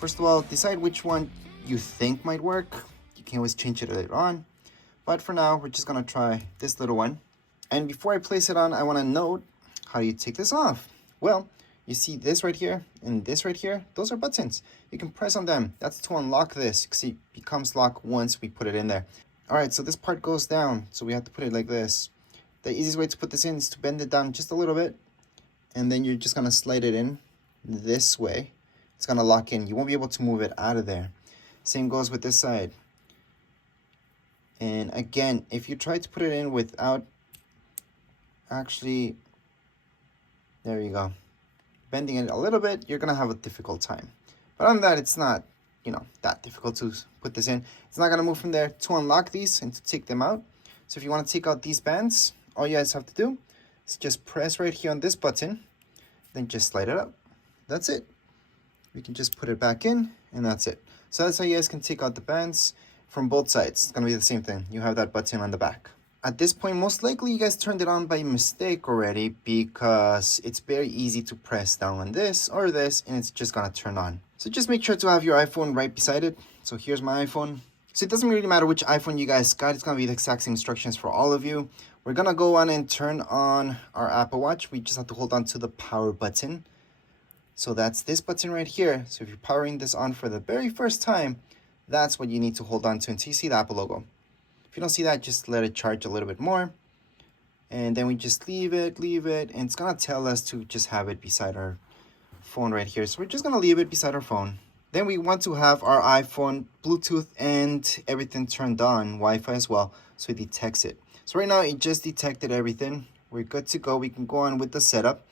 First of all, decide which one you think might work. You can always change it later on. But for now, we're just gonna try this little one. And before I place it on, I wanna note how you take this off. Well, you see this right here and this right here, those are buttons. You can press on them. That's to unlock this, because it becomes locked once we put it in there. All right, so this part goes down, so we have to put it like this. The easiest way to put this in is to bend it down just a little bit, and then you're just gonna slide it in this way. It's gonna lock in. You won't be able to move it out of there. Same goes with this side. And again, if you try to put it in without actually, there you go, bending it a little bit, you're gonna have a difficult time. But other than that, it's not, that difficult to put this in. It's not gonna move from there. To unlock these and to take them out, so if you want to take out these bands, all you guys have to do is just press right here on this button, then just slide it up. That's it. We can just put it back in, and that's it. So that's how you guys can take out the bands from both sides. It's gonna be the same thing. You have that button on the back. At this point, most likely you guys turned it on by mistake already, because it's very easy to press down on this or this and it's just gonna turn on. So just make sure to have your iPhone right beside it. So here's my iPhone. So it doesn't really matter which iPhone you guys got, it's gonna be the exact same instructions for all of you. We're gonna go on and turn on our Apple Watch. We just have to hold on to the power button. So that's this button right here. So if you're powering this on for the very first time, that's what you need to hold on to until you see the Apple logo. If you don't see that, just let it charge a little bit more. And then we just leave it, and it's gonna tell us to just have it beside our phone right here. So we're just gonna leave it beside our phone. Then we want to have our iPhone Bluetooth and everything turned on, Wi-Fi as well, so it detects it. So right now it just detected everything. We're good to go. We can go on with the setup.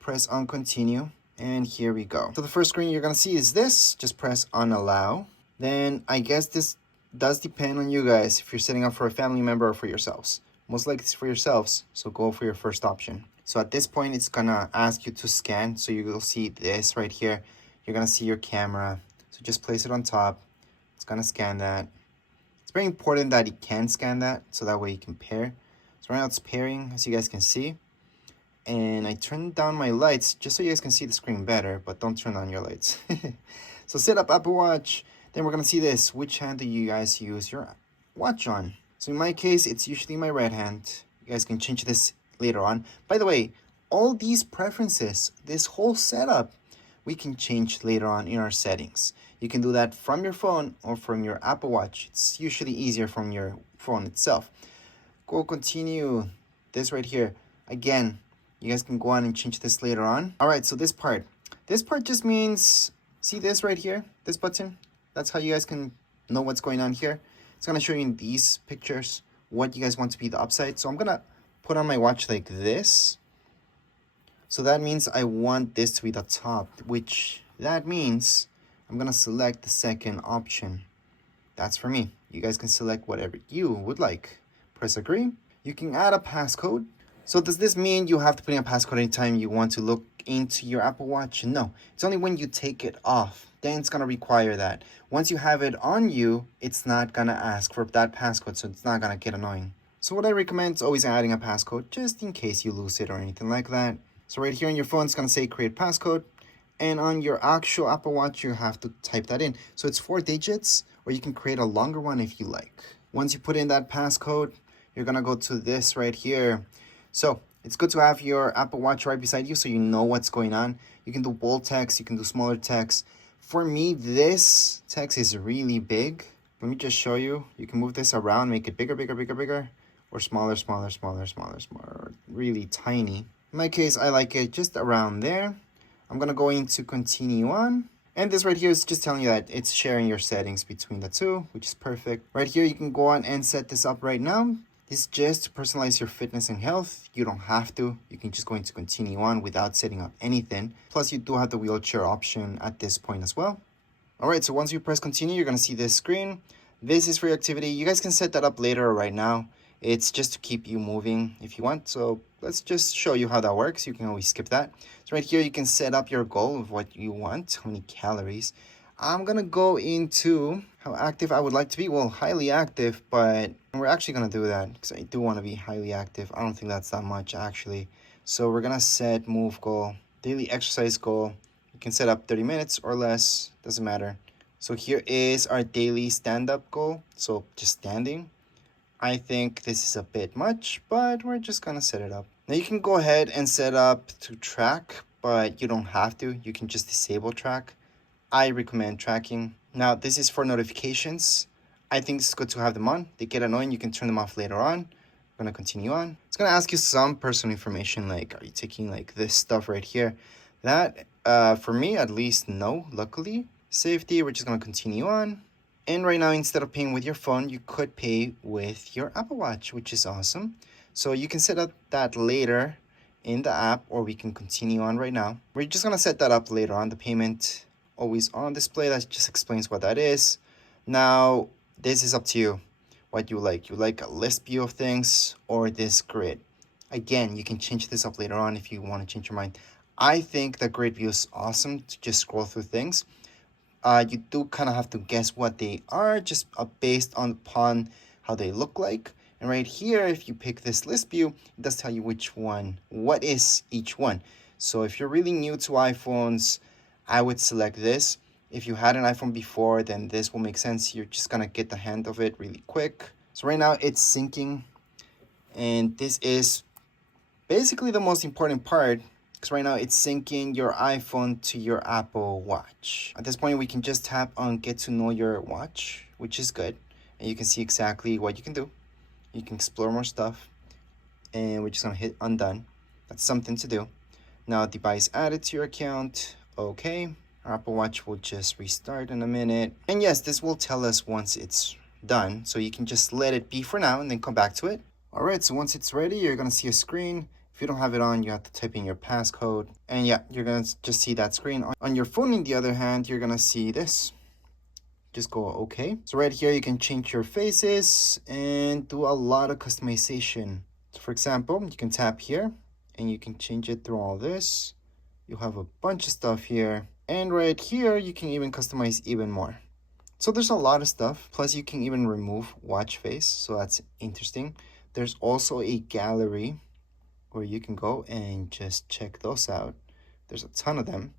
Press on continue, and here we go. So the first screen you're gonna see is this. Just press on allow. Then I guess this does depend on you guys if you're setting up for a family member or for yourselves. Most likely it's for yourselves, so go for your first option. So at this point, it's gonna ask you to scan. So you will see this right here. You're gonna see your camera. So just place it on top. It's gonna scan that. It's very important that it can scan that, so that way you can pair. So right now it's pairing, as you guys can see. And I turned down my lights just so you guys can see the screen better, but don't turn on your lights. So set up Apple Watch. Then we're gonna see this. Which hand do you guys use your watch on? So in my case, it's usually my right hand. You guys can change this later on. By the way, all these preferences, this whole setup, we can change later on in our settings. You can do that from your phone or from your Apple Watch. It's usually easier from your phone itself. Go continue this right here. Again, you guys can go on and change this later on. All right, so this part just means, see this right here, this button? That's how you guys can know what's going on here. It's gonna show you in these pictures what you guys want to be the upside. So I'm gonna put on my watch like this. So that means I want this to be the top, which that means I'm gonna select the second option. That's for me. You guys can select whatever you would like. Press agree. You can add a passcode. So does this mean you have to put in a passcode anytime you want to look into your Apple Watch? No, it's only when you take it off. Then it's gonna require that. Once you have it on you, it's not gonna ask for that passcode, so it's not gonna get annoying. So what I recommend is always adding a passcode, just in case you lose it or anything like that. So right here on your phone, it's gonna say create passcode, and on your actual Apple Watch, you have to type that in. So it's 4 digits, or you can create a longer one if you like. Once you put in that passcode, you're gonna go to this right here. So it's good to have your Apple Watch right beside you so you know what's going on. You can do bold text, you can do smaller text. For me, this text is really big. Let me just show you. You can move this around, make it bigger, or smaller, really tiny. In my case, I like it just around there. I'm gonna go into continue on. And this right here is just telling you that it's sharing your settings between the two, which is perfect. Right here, you can go on and set this up right now. This is just to personalize your fitness and health. You don't have to. You can just go into continue on without setting up anything. Plus, you do have the wheelchair option at this point as well. All right, so once you press continue, you're gonna see this screen. This is for your activity. You guys can set that up later or right now. It's just to keep you moving if you want. So let's just show you how that works. You can always skip that. So right here, you can set up your goal of what you want, how many calories. I'm gonna go into how active I would like to be. Well, highly active, but we're actually gonna do that because I do want to be highly active. I don't think that's that much actually. So we're gonna set move goal, daily exercise goal. You can set up 30 minutes or less, doesn't matter. So here is our daily stand-up goal. So just standing. I think this is a bit much, but we're just gonna set it up. Now you can go ahead and set up to track, but you don't have to. You can just disable track. I recommend tracking. Now this is for notifications. I think it's good to have them on. They get annoying, you can turn them off later on. I'm gonna continue on. It's gonna ask you some personal information, like are you taking like this stuff right here? That, for me at least, no, luckily. Safety, we're just gonna continue on. And right now, instead of paying with your phone, you could pay with your Apple Watch, which is awesome. So you can set up that later in the app, or we can continue on right now. We're just gonna set that up later on. The payment always on display, that just explains what that is. Now, this is up to you, what you like. You like a list view of things or this grid. Again, you can change this up later on if you want to change your mind. I think the grid view is awesome to just scroll through things. You do kind of have to guess what they are, just based upon how they look like. And right here, if you pick this list view, it does tell you which one, what is each one. So if you're really new to iPhones, I would select this. If you had an iPhone before, then this will make sense. You're just gonna get the hang of it really quick. So right now it's syncing, and this is basically the most important part, because right now it's syncing your iPhone to your Apple Watch. At this point, we can just tap on get to know your watch, which is good. And you can see exactly what you can do. You can explore more stuff, and we're just gonna hit undone. That's something to do. Now device added to your account, okay. Our Apple Watch will just restart in a minute. And yes, this will tell us once it's done. So you can just let it be for now and then come back to it. All right, so once it's ready, you're gonna see a screen. If you don't have it on, you have to type in your passcode. And yeah, you're gonna just see that screen. On your phone, on the other hand, you're gonna see this. Just go okay. So right here, you can change your faces and do a lot of customization. So for example, you can tap here and you can change it through all this. You'll have a bunch of stuff here. And right here, you can even customize even more. So there's a lot of stuff. Plus you can even remove watch face. So that's interesting. There's also a gallery where you can go and just check those out. There's a ton of them.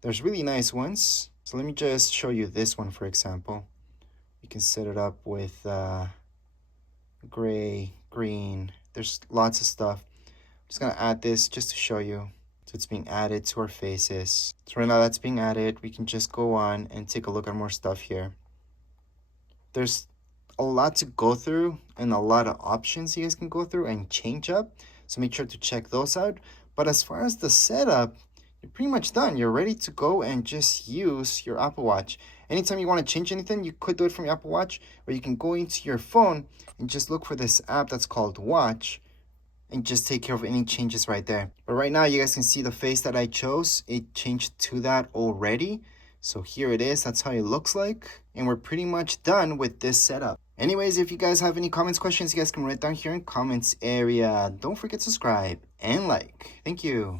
There's really nice ones. So let me just show you this one, for example. You can set it up with gray, green. There's lots of stuff. I'm just gonna add this just to show you. So it's being added to our faces. So right now that's being added. We can just go on and take a look at more stuff here. There's a lot to go through and a lot of options you guys can go through and change up. So make sure to check those out. But as far as the setup, you're pretty much done. You're ready to go and just use your Apple Watch. Anytime you want to change anything, you could do it from your Apple Watch, or you can go into your phone and just look for this app that's called Watch and just take care of any changes right there. But right now, you guys can see the face that I chose. It changed to that already. So here it is. That's how it looks like. And we're pretty much done with this setup. Anyways, if you guys have any comments, questions, you guys can write down here in comments area. Don't forget to subscribe and like. Thank you.